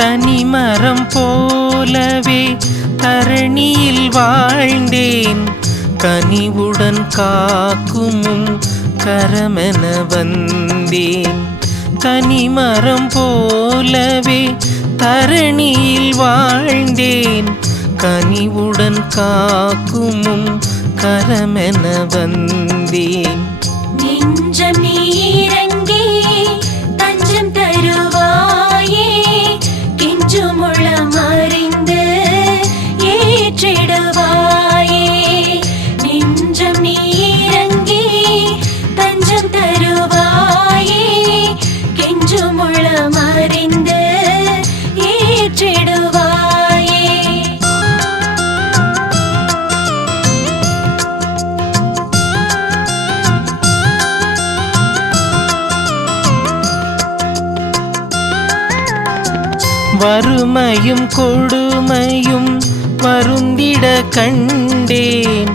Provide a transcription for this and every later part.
தனிமரம் போலவே தரணியில் வாழ்ந்தேன், கனிவுடன் காக்கும் கரமென வந்தேன். தனிமரம் போலவே தரணியில் வாழ்ந்தேன், கனிவுடன் காக்கும் கரமென வந்தேன். நெஞ்சம் நீரங்கே தஞ்சம் தருவாயே, கெஞ்சுமுளம் அறிந்து ஏற்றிடுவாயே. நெஞ்சம் நீரங்கே தஞ்சம் தருவாயே, கெஞ்சுமுளம் அறிந்து ஏற்றிடுவாயே. வறுமையும் கொடுமையும் வருந்திட கண்டேன்,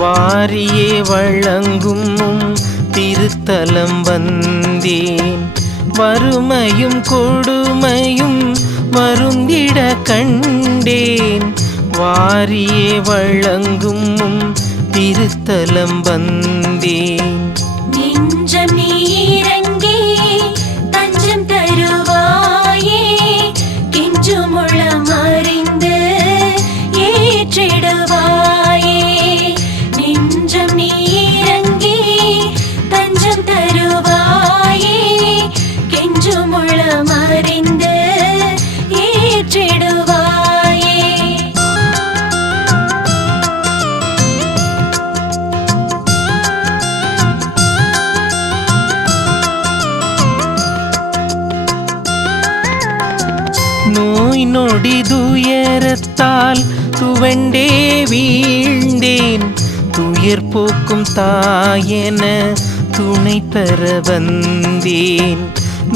வாரியே வழங்கும் திருத்தலம் வந்தேன். வறுமையும் கொடுமையும் வருந்திட கண்டேன், வாரியே வழங்கும் திருத்தலம் வந்தேன். நெஞ்சம் நீரங்கே தஞ்சம் தருவாயே, கெஞ்சுமுளம் அறிந்து ஏற்றிடுவாயே. நெஞ்சம் நீரங்கே தஞ்சம் தருவாயே, கெஞ்சுமுளம் அறிந்து ஏற்றிடுவாயே. நோய் நொடி துயரத்தால் துவண்டே வீழ்ந்தேன், துயர் போக்கும் தாயென துணை பெற வந்தேன்.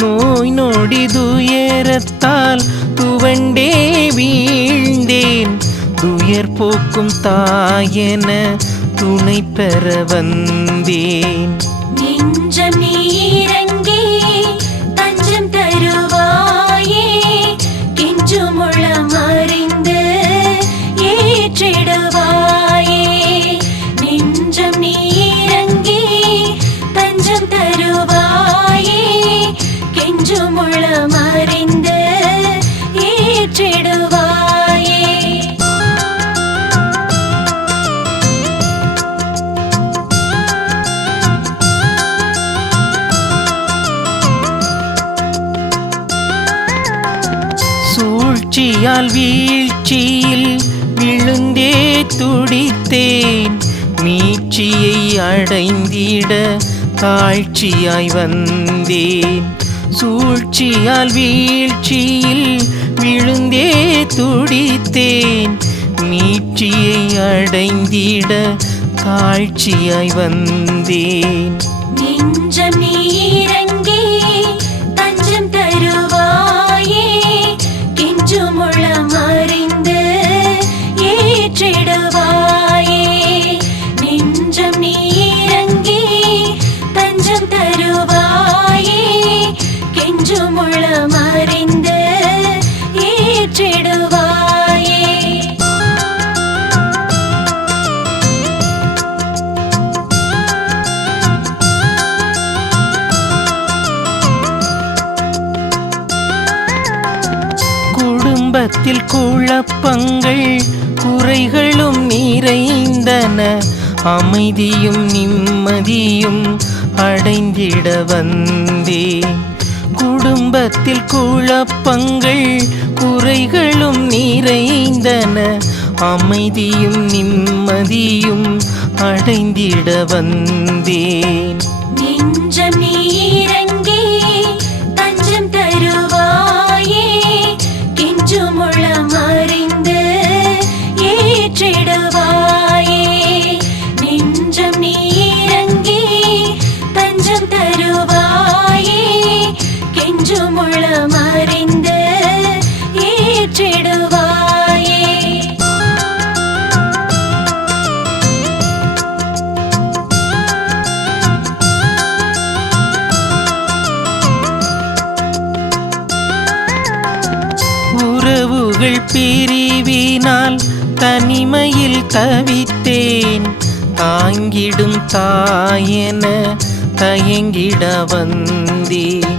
நோய் நொடி துயரத்தால் துவண்டே வீழ்ந்தேன், துயர் போக்கும் தாயென துணை பெற வந்தேன். நெஞ்சம் நீரங்கே தஞ்சம் தருவாயே, கெஞ்சுமுளம் அறிந்து ஏற்றிடுவாயே. நெஞ்சம் நீரங்கே தஞ்சம் தருவாயே, கெஞ்சுமுளம் அறிந்து ஏற்றிடுவாயே. சூழ்ச்சியால் வீழ்ச்சியில் விழுந்தே துடித்தேன், மீட்சியை அடைந்திட தாழ்ச்சியாய் வந்தேன். சூழ்ச்சியால் வீழ்ச்சியில் விழுந்தே துடித்தேன், மீட்சியை அடைந்திட தாழ்ச்சியாய் வந்தேன். நெஞ்சம் நீரங்கே தஞ்சம் தருவாயே, கெஞ்சுமுளம் அறிந்து ஏற்றிடுவாயே. நெஞ்சம் நீரங்கே தஞ்சம் தருவாயே, கெஞ்சுமுளம் அறிந்து ஏற்றிடுவாயே. குடும்பத்தில் குழப்பங்கள் குறைகளும் நிறைந்தன, அமைதியும் நிம்மதியும் அடைந்திட வந்தேன். குடும்பத்தில் குழப்பங்கள் குறைகளும் நிறைந்தன, அமைதியும் நிம்மதியும் அடைந்திட வந்தேன். நெஞ்சம் நீரங்கே தஞ்சம் தருவாயே, கெஞ்சுமுளம் அறிந்து ஏற்றிடுவாயே. நெஞ்சம் நீரங்கே தஞ்சம் தருவாயே, கெஞ்சுமுளம் அறிந்து ஏற்றிடுவாயே. உறவுகள் பிரிவினால் தனிமையில் தவித்தேன். தாங்கிடும் தாயென தயங்கிட வந்தேன்.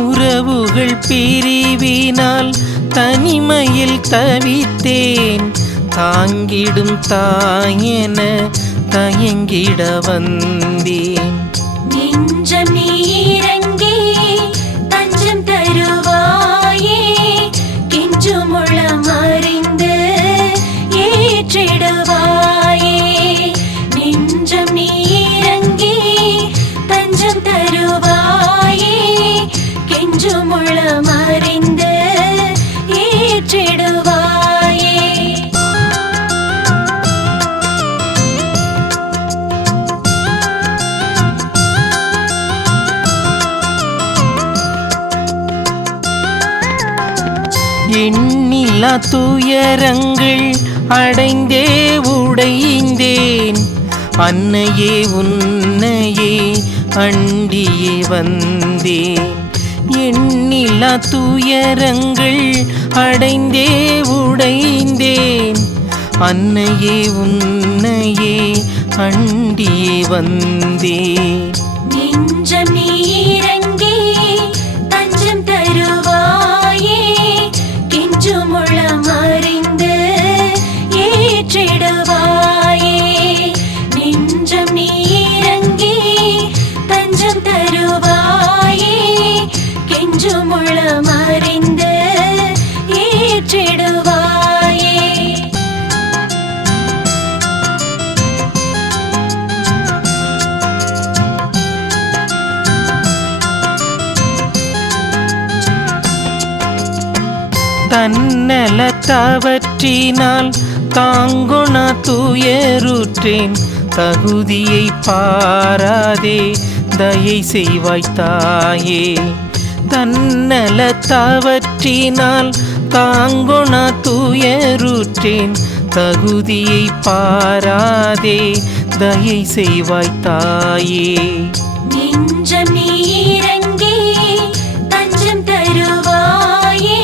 உறவுகள் பிரிவினால் தனிமையில் தவித்தேன். தாங்கிடும் தாயென தயங்கிட வந்தேன். நெஞ்சம் நீரங்கே தஞ்சம் தருவாயே, கெஞ்சுமுளம் அறிந்து ஏற்றிடுவாயே. நெஞ்சம் நீரங்கே தஞ்சம் தருவாயே, கெஞ்சுமுளம் அறிந்து ஏற்றிடுவாயே. எண்ணில்லா துயரங்கள் அடைந்தே உடைந்தேன். அன்னையே உன்னையே அண்டியே வந்தேன். எண்ணில்லா துயரங்கள் அடைந்தே உடைந்தேன். அன்னையே உன்னையே அண்டியே வந்தேன். நெஞ்சம் நீரங்கே தஞ்சம் தருவாயே, கெஞ்சுமுளம் அறிந்து ஏற்றிடுவாயே. நெஞ்சம் நீரங்கே தஞ்சம் தருவாயே, கெஞ்சுமுளம் அறிந்து ஏற்றிடுவாயே. தன்னலத்தவற்றினால் தாங்குண துயருற்றேன். தகுதியை பாராதே தயை செய்வாய் தாயே. தன்னலத்தவற்றினால் தாங்குண துயருற்றேன். தகுதியை பாராதே தயை செய்வாய் தாயே. நெஞ்சம் நீரங்கே தஞ்சம் தருவாயே,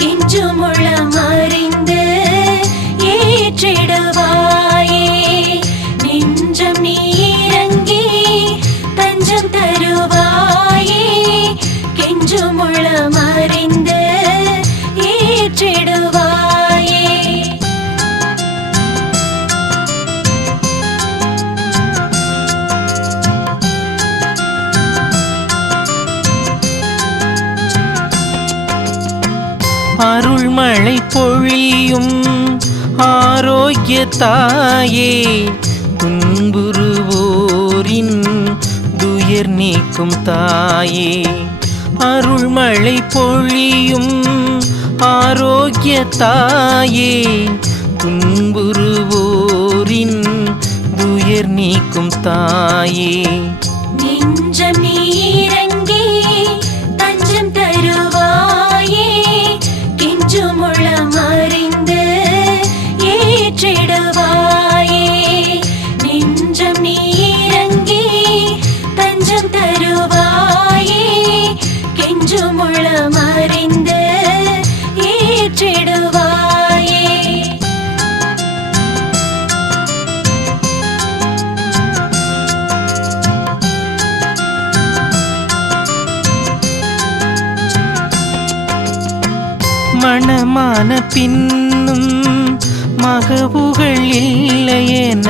கெஞ்சுமுளம் அறிந்து ஏற்றிடுவாயே. நெஞ்சம் நீரங்கே தஞ்சம் தருவாயே, கெஞ்சுமுளம் அறிந்து ஏற்றிடுவாயே. அருள்மழை பொழியும் ஆரோக்கிய தாயே. துன்புறுவோரின் துயர் நீக்கும் தாயே. அருள்மழை பொழியும் ஆரோக்கிய தாயே. துன்புறுவோரின் துயர் நீக்கும் தாயே. நெஞ்சம் நீரங்கே தஞ்சம் தருவாயே, கெஞ்சுமுளம் அறிந்து ஏற்றிடுவாயே. நெஞ்சம் நீரங்கே தஞ்சம் தருவாயே, கெஞ்சுமுளம் அறிந்து ஏற்றிடுவாயே. மணமான பின்னும் மகவுகள் இல்லையென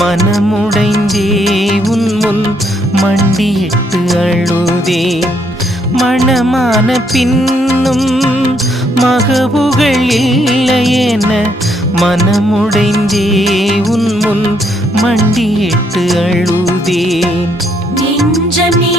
மனமுடைந்தே உன் முன் மண்டியிட்டு அழுதேன். மணமான பின்னும் மகவுகள் இல்லையென மனமுடைந்தே உன் முன் மண்டியிட்டு அழுதேன். நெஞ்சம் நீ